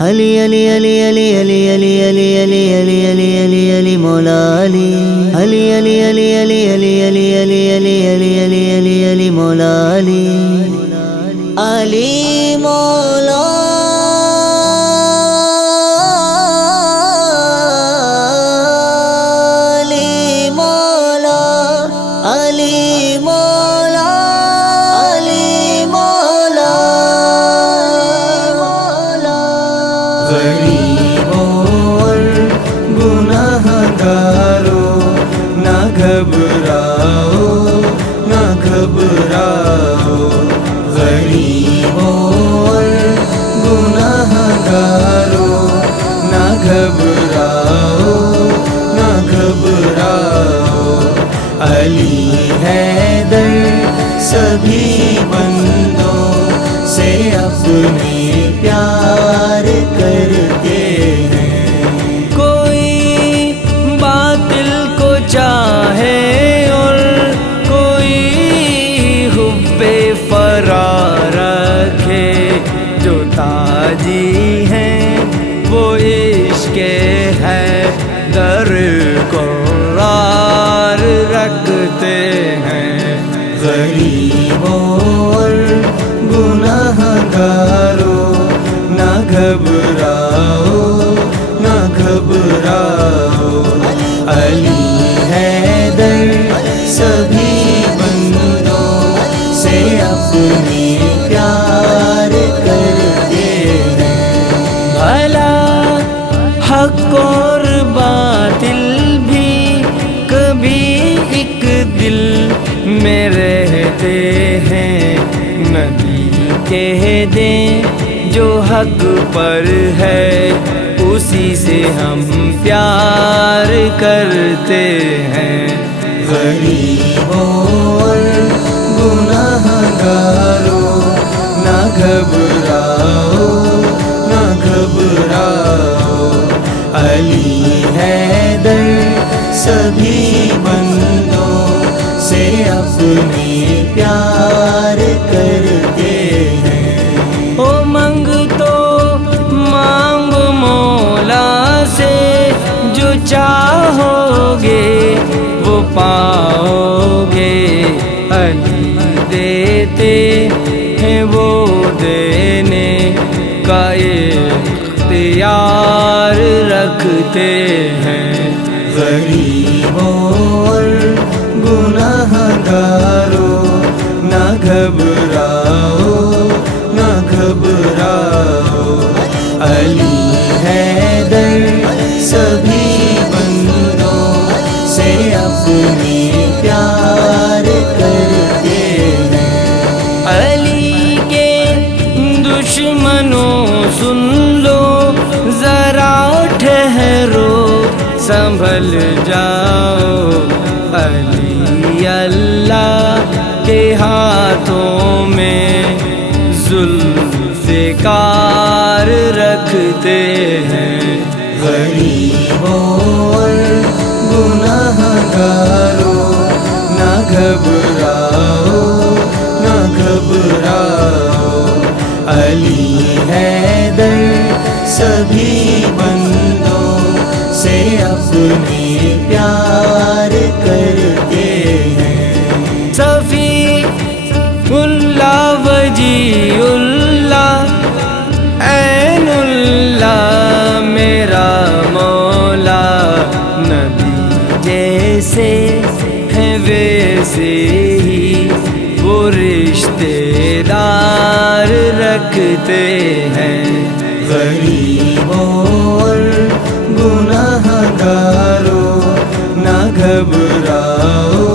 علی علی علی علی علی علی علی علی علی علی علی علی مولا علی علی علی علی علی علی علی علی علی علی علی علی علی مولا علی علی مولا غریبوں اور گناہگاروں نہ گھبراؤ نہ گھبراؤ، غریبوں اور گناہگاروں نہ گھبراؤ نہ گھبراؤ، علی حیدر سبھی بندوں سے اپنے پیار کرتے ہیں۔ کوئی باطل کو چاہے اور کوئی حب فرار رکھے، جو تاجی ہیں وہ عشق ہے در قرار رکھتے ہیں۔ غریبوں اور گناہگاروں نہ گھبراؤ نہ گھبراؤ، علی حیدر سبھی بندوں سے اپنے پیار کرتے ہیں۔ بھلا حق اور باطل بھی کبھی ایک دل میں رہتے ہیں، نبی کہہ دیں جو حق پر ہے اسی سے ہم پیار کرتے ہیں۔ غریبوں اور گناہگاروں نہ گھبراؤ نہ گھبراؤ، علی حیدر سبھی بندوں سے اپنے پیار کرتے ہیں۔ او منگتو مانگو مولا سے، جو چاہو گے وہ پاؤ گے، علی دیتے ہیں وہ دینے کا اختیار رکھتے ہیں۔ غریبوں اور گناہگاروں نہ گھبراؤ نہ گھبراؤ، علی حیدر سبھی بندوں سے اپنے پیار کرتے ہیں۔ علی کے دشمنوں سن لو ذرا ٹھہرو سنبھل جاؤ، علی اللہ کے ہاتھوں میں ذوالفقار رکھتے ہیں۔ غریبوں اور گناہگاروں نہ گھبراؤ نہ گھبراؤ، علی حیدر سبھی بندوں سے اپنے پیار کرتے ہیں۔ صفی اللہ وجی اللہ عین اللہ میرا مولا، نبی جیسے ہیں ویسے ہی وہ رشتے دار رکھتے ہیں۔ غریبوں اور گناہگاروں نہ گھبراؤ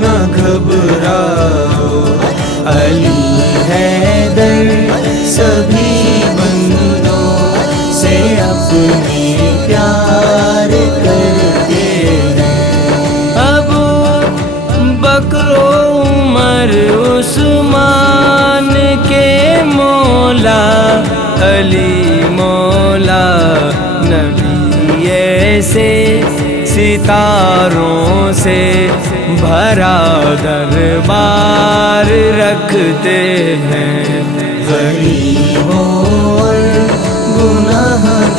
نہ گھبراؤ، علی حیدر سبھی بندوں سے اپنے پیار کرتے ہیں۔ ابو بکر و عمر عثمان کے مولا، علی مولا، نبی ایسے ستاروں سے بھرا دربار رکھتے ہیں۔ غریبوں اور گناہگاروں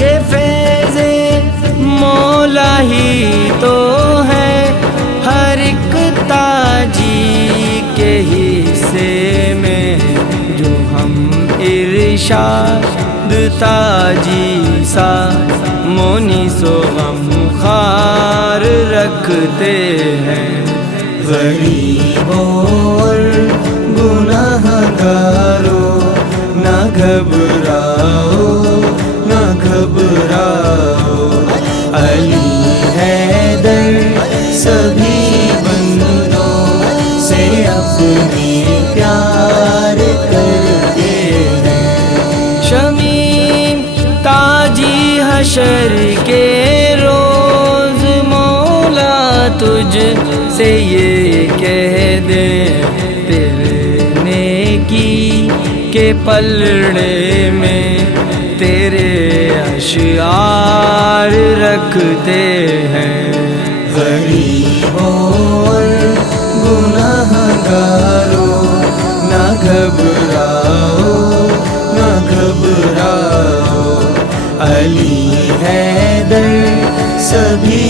یہ فیض مولا ہی تو ہے ہر ایک تاجی کے حصے میں، جو ہم ارشاد تاجی سا مونس و غم خوار رکھتے ہیں۔ غریبوں اور گناہگاروں نہ گھبراؤ نہ گھبراؤ، علی حیدر سبھی بندوں سے اپنے پیار کرتے ہیں۔ شمیم تاجی حشر کے روز مولا تجھ سے یہ کہہ دے، تیرے نیکی کے پلڑے میں تیرے اشعار رکھتے ہیں۔ غریبوں اور گناہگاروں نہ گھبراؤ نہ گھبراؤ، علی حیدر سبھی